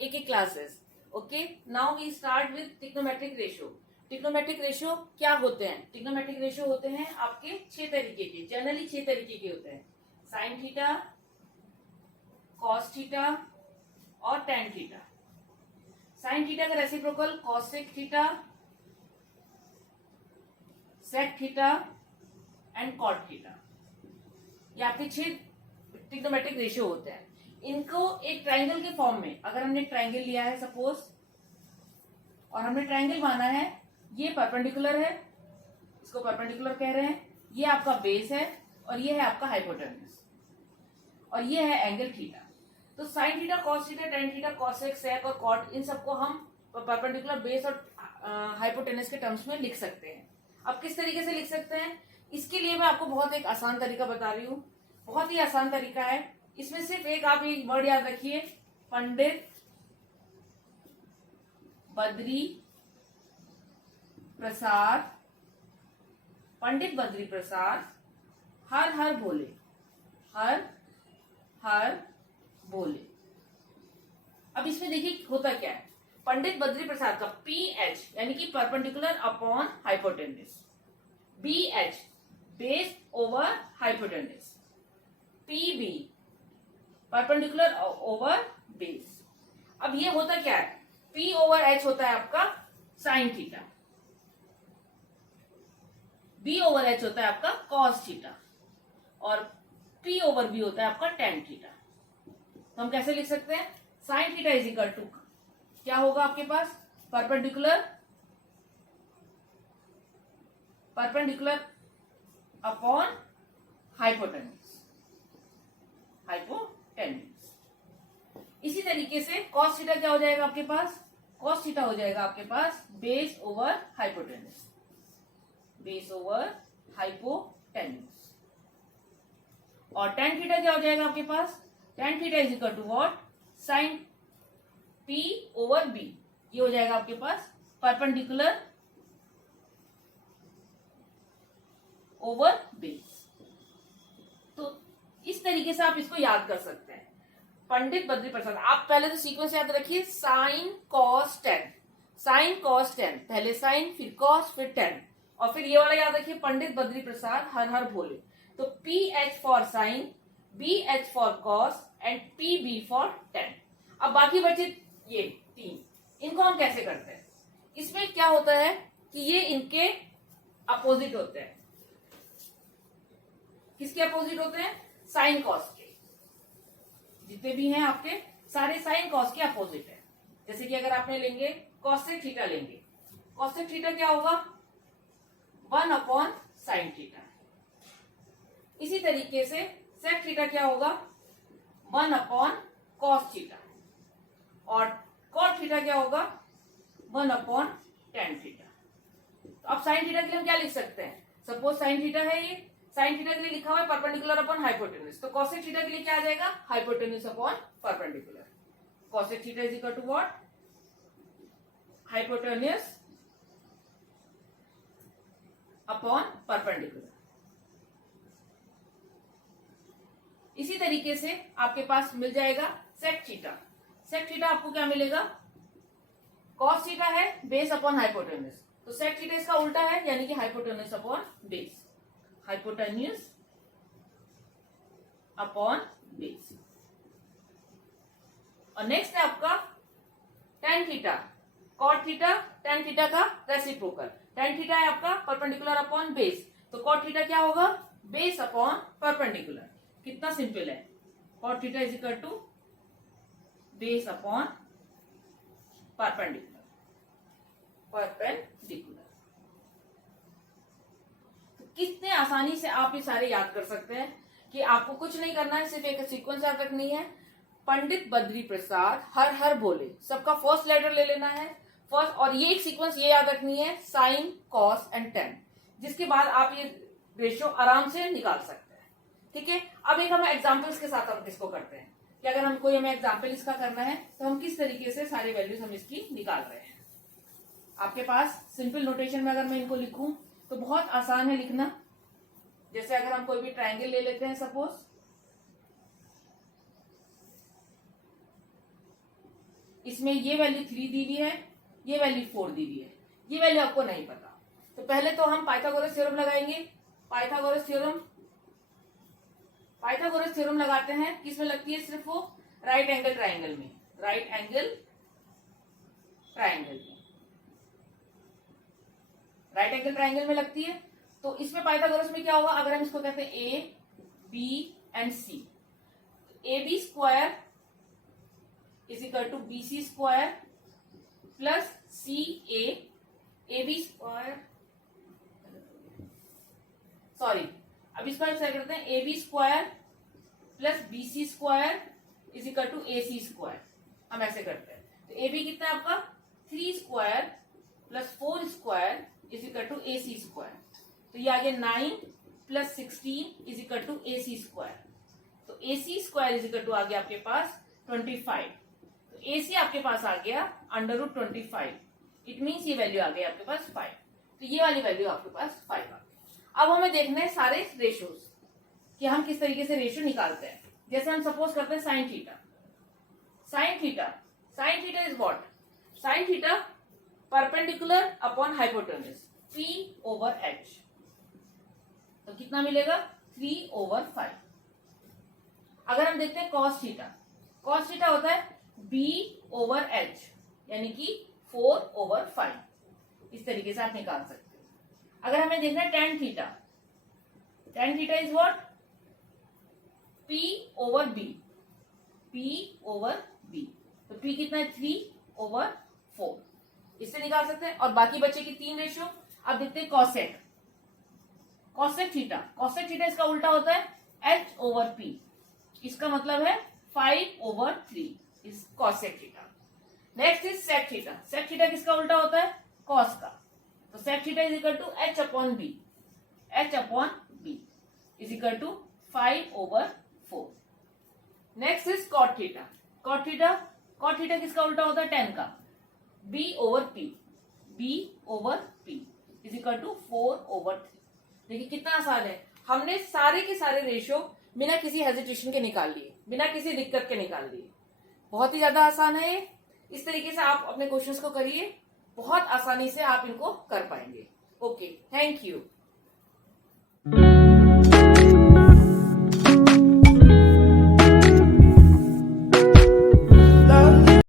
एक एक classes. Okay, now we start with trigonometric ratio. Trigonometric ratio क्या होते हैं? ट्रिग्नोमेट्रिक रेशियो होते हैं आपके 6 तरीके के, जनरली 6 तरीके के होते हैं. साइन थीटा, कॉस थीटा और टेन थीटा. साइन थीटा का reciprocal cosec theta, sec theta and cot theta. ये आपके 6 ट्रिग्नोमेट्रिक रेशियो होते हैं. इनको एक ट्राइंगल के फॉर्म में, अगर हमने ट्राइंगल लिया है सपोज और हमने ट्राइंगल माना है, ये परपेंडिकुलर है, इसको परपेंडिकुलर कह रहे हैं, ये आपका बेस है और ये है आपका हाइपोटेन्यूज और ये है एंगल थीटा. तो sine theta, cos theta, tan theta, cosec, sec और कॉट, इन सबको हम परपेंडिकुलर, बेस और हाइपोटेन्यूज के टर्म्स में लिख सकते हैं. अब किस तरीके से लिख सकते हैं, इसके लिए मैं आपको बहुत एक आसान तरीका बता रही हूँ. बहुत ही आसान तरीका है. इसमें सिर्फ एक आप एक वर्ड याद रखिए, पंडित बद्री प्रसाद. पंडित बद्री प्रसाद हर हर बोले, हर हर बोले. अब इसमें देखिए होता क्या है. पंडित बद्री प्रसाद का पीएच यानी कि perpendicular upon hypotenuse, BH base over hypotenuse, PB perpendicular over base. अब ये होता क्या है, P ओवर H होता है आपका sine theta, B over H होता है आपका कॉस थीटा और P ओवर B होता है आपका टेन थीटा. तो हम कैसे लिख सकते हैं, sine theta is equal to क्या होगा आपके पास, परपेंडिकुलर अपॉन हाइपोटेन्यूज, इसी तरीके से कॉस थीटा क्या हो जाएगा आपके पास, कॉस थीटा हो जाएगा आपके पास base over hypotenuse, base over hypotenuse. और टेन थीटा क्या हो जाएगा आपके पास, tan theta is equal to what, sine P over B. ये हो जाएगा आपके पास परपेंडिकुलर ओवर बेस. तो इस तरीके से आप इसको याद कर सकते हैं. पंडित बद्री प्रसाद, आप पहले तो सीक्वेंस याद रखिए, sine cos tan, sine cos tan, पहले साइन फिर कॉस फिर टेन, और फिर ये वाला याद रखिए, पंडित बद्री प्रसाद हर हर भोले. तो P H for sine, B H for cos and P B for tan. अब बाकी बचे ये 3, इनको हम कैसे करते हैं. इसमें क्या होता है कि ये इनके अपोजिट होते हैं. किसके अपोजिट होते हैं, साइन कॉस के. जितने भी हैं आपके सारे साइन कॉस के अपोजिट है. जैसे कि अगर आपने लेंगे कॉसेक थीटा लेंगे, कॉसेक थीटा क्या होगा, 1 अपॉन साइन थीटा. इसी तरीके से सेक थीटा क्या होगा, 1 अपॉन कॉस थीटा. और कॉट थीटा क्या होगा, 1 अपॉन टेन थीटा. तो अब साइन थीटा के लिए हम क्या लिख सकते हैं, सपोज साइन थीटा है, ये साइन थीटा के लिए लिखा हुआ है परपेंडिकुलर अपॉन हाइपोटेन्यूज. तो कॉसेक थीटा के लिए क्या आ जाएगा, hypotenuse upon perpendicular. Cosec theta is equal to what, hypotenuse upon perpendicular. इसी तरीके से आपके पास मिल जाएगा सेक थीटा. सेक थीटा आपको क्या मिलेगा, कॉस थीटा है बेस अपॉन हाइपोटेन्यूज, तो सेक थीटा इसका उल्टा है यानी कि hypotenuse upon base, hypotenuse upon base. और नेक्स्ट है आपका tan theta, cot theta, tan theta का रेसिप्रोकल. टेन थीटा है आपका परपेंडिकुलर अपॉन बेस, तो कॉट थीटा क्या होगा, बेस अपॉन परपेंडिकुलर. कितना सिंपल है, cot theta is equal to base upon perpendicular, तो कितने आसानी से आप ये सारे याद कर सकते हैं कि आपको कुछ नहीं करना है, सिर्फ एक सीक्वेंस याद रखनी है. पंडित बद्री प्रसाद हर हर बोले, सबका फर्स्ट लेटर ले लेना है फर्स्ट, और ये एक सीक्वेंस ये याद रखनी है, साइन कॉस एंड टेन, जिसके बाद आप ये रेशियो आराम से निकाल सकते हैं. ठीक है, अब एक हम एग्जाम्पल्स के साथ हम इसको करते हैं कि अगर हमको हमें एग्जाम्पल इसका करना है तो हम किस तरीके से सारी वैल्यूज हम इसकी निकाल रहे हैं. आपके पास सिंपल नोटेशन में अगर मैं इनको लिखूं तो बहुत आसान है लिखना. जैसे अगर हम कोई भी ट्राइंगल ले लेते हैं सपोज, इसमें ये वैल्यू 3 दी हुई है, ये वैल्यू 4 दी हुई है, ये वैल्यू आपको नहीं पता। तो पहले तो हम पाइथागोरस थ्योरम लगाएंगे। पाइथागोरस थ्योरम लगाते हैं, किसमें लगती है? सिर्फ वो राइट एंगल ट्राइंगल में, राइट एंगल ट्राइंगल में लगती है। तो इसमें पाइथागोरस में क्या होगा? अगर हम इसको कहते हैं A B and C, A B square is equal to B C square plus C A B square, sorry अब इसको ऐसा करते हैं, A B square plus B C square is equal to A C square. हम ऐसे करते हैं, तो ए बी कितना है आपका? 3 square plus 4 square is equal to A C square. तो ये आ गया 9 plus 16 is equal to A C square. तो A C square is equal to आ गया आपके पास 25। तो ए सी आपके पास आ गया √25। इट मीन्स ये वैल्यू आ गई आपके पास 5। तो ये वाली वैल्यू आपके पास 5 आ गई। अब हमें देखना है सारे रेशियोज कि हम किस तरीके से रेशियो निकालते हैं। जैसे हम सपोज करते हैं sine theta is what? Sine theta perpendicular upon hypotenuse P over H। तो कितना मिलेगा? 3/5। अगर हम देखते हैं कॉस थीटा होता है B ओवर H, यानी कि 4/5। इस तरीके से आप निकाल सकते हैं। अगर हमें देखना है ten theta is what? P over B। तो P कितना है? 3/4। इससे निकाल सकते हैं। और बाकी बचे की 3 रेशियो। अब देखते हैं कॉसेक थीटा इसका उल्टा होता है H ओवर P। इसका मतलब है 5/3 इस cosec theta. Next is sec theta किसका उल्टा होता है? कॉस का। तो sec theta is equal to H upon B is equal to 5/4। Next is cot theta किसका उल्टा होता है? टेन का। B over P is equal to 4/3। देखिए कितना आसान है। हमने सारे के सारे रेशियो बिना किसी हेजिटेशन के निकाल लिए, बिना किसी दिक्कत के निकाल लिए। बहुत ही ज्यादा आसान है। इस तरीके से आप अपने क्वेश्चंस को करिए, बहुत आसानी से आप इनको कर पाएंगे। Okay, thank you.